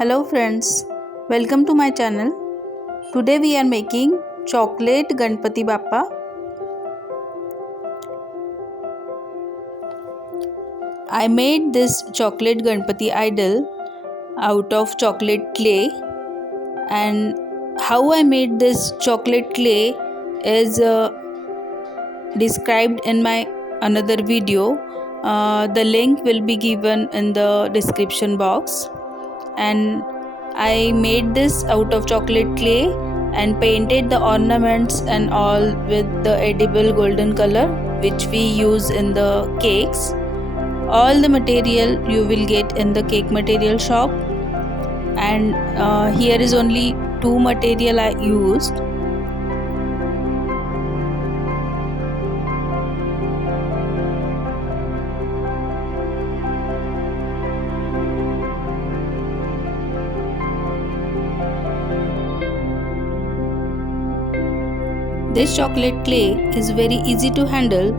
Hello friends, welcome to my channel. Today we are making chocolate Ganpati bappa. I made this chocolate Ganpati idol out of chocolate clay, and how I made this chocolate clay is described in my another video. The link will be given in the description box. And I made this out of chocolate clay and painted the ornaments and all with the edible golden color which we use in the cakes. All the material you will get in the cake material shop, and here is only two material I used. This chocolate clay is very easy to handle,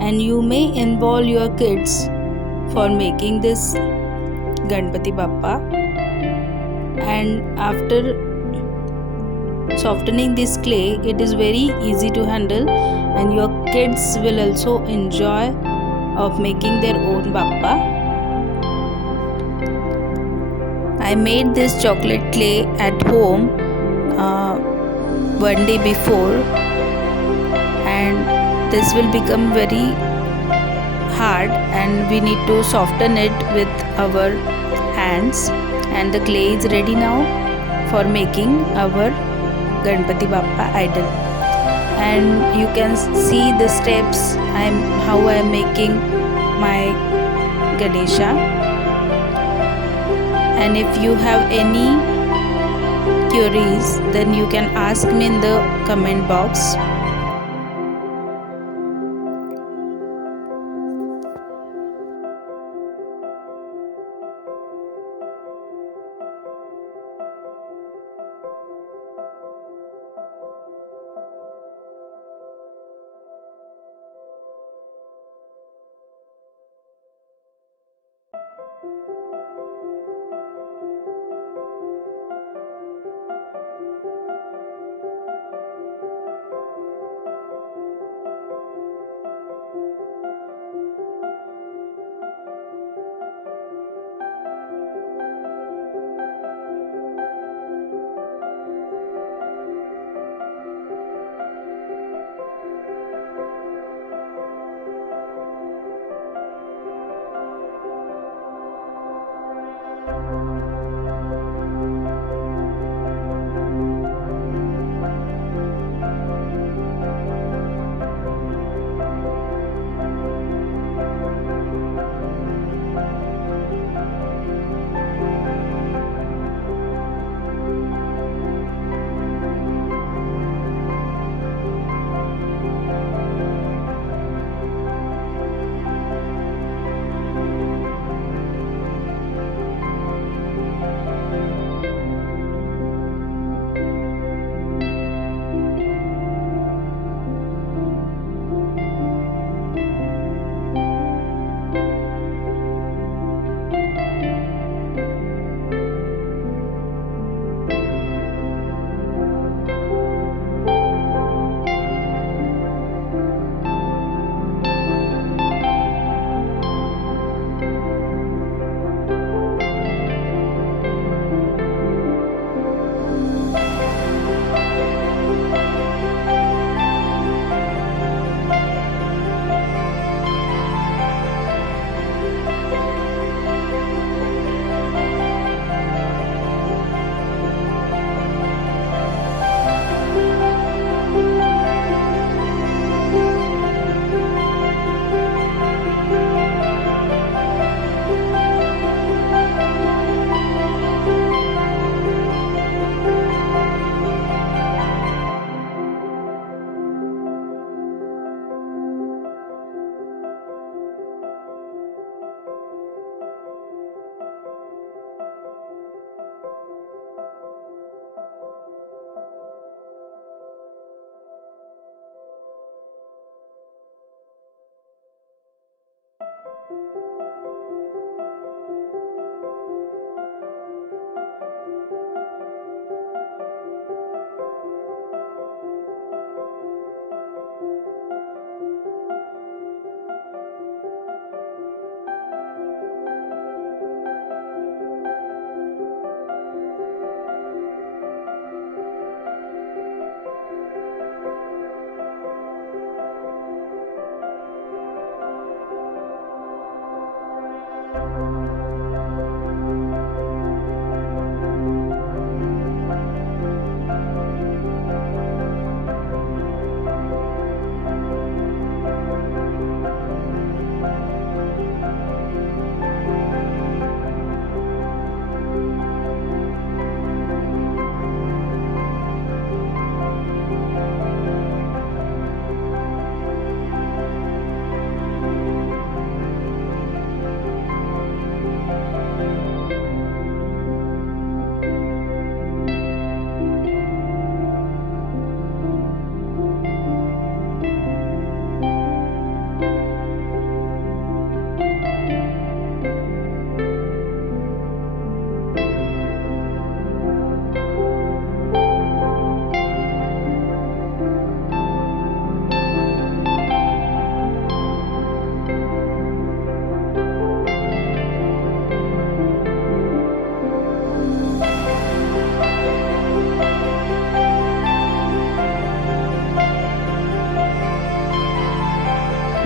and you may involve your kids for making this Ganpati Bappa. And after softening this clay, it is very easy to handle, and your kids will also enjoy of making their own Bappa. I made this chocolate clay at home one day before, and this will become very hard and we need to soften it with our hands, and the clay is ready now for making our Ganpati Bappa idol. And you can see the steps how I am making my Ganesha. And if you have any queries, then you can ask me in the comment box.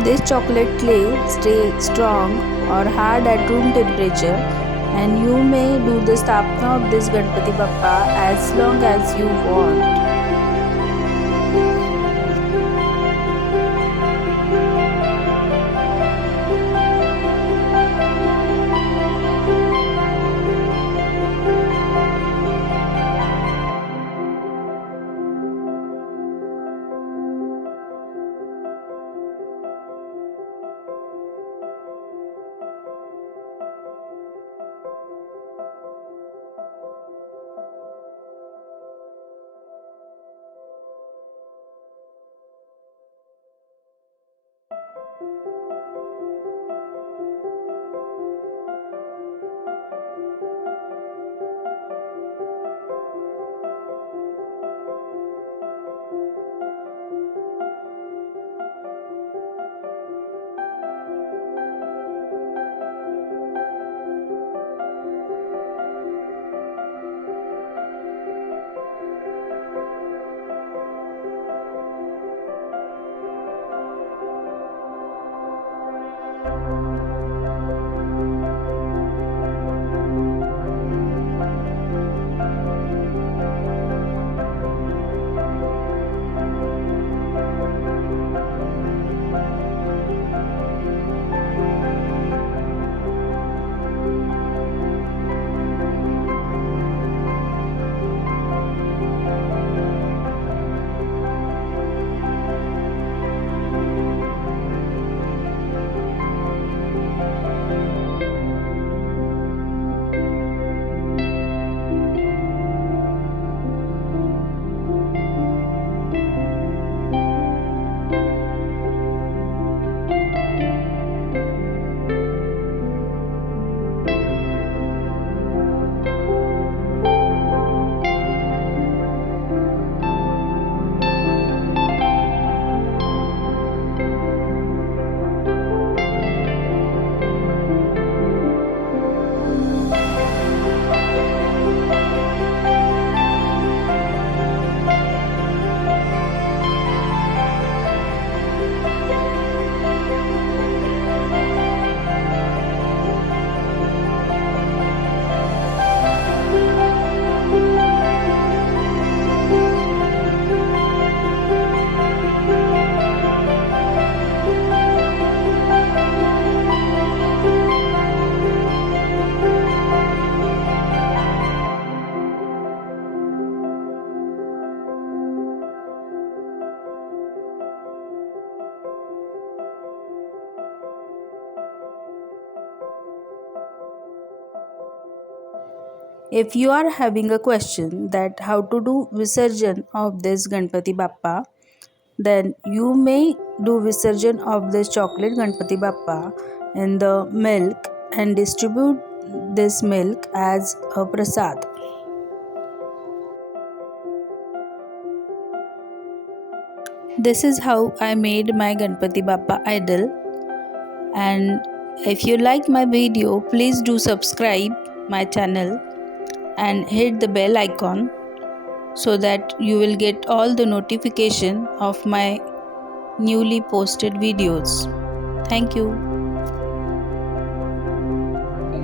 This chocolate clay stay strong or hard at room temperature, and you may do the sthapna of this Ganpati Bappa as long as you want. If you are having a question that how to do Visarjan of this Ganpati Bappa, then you may do Visarjan of this chocolate Ganpati Bappa in the milk and distribute this milk as a prasad. This is how I made my Ganpati Bappa idol, and if you like my video, please do subscribe my channel and hit the bell icon so that you will get all the notification of my newly posted videos. Thank you.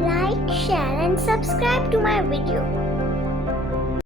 Like, share and subscribe to my video.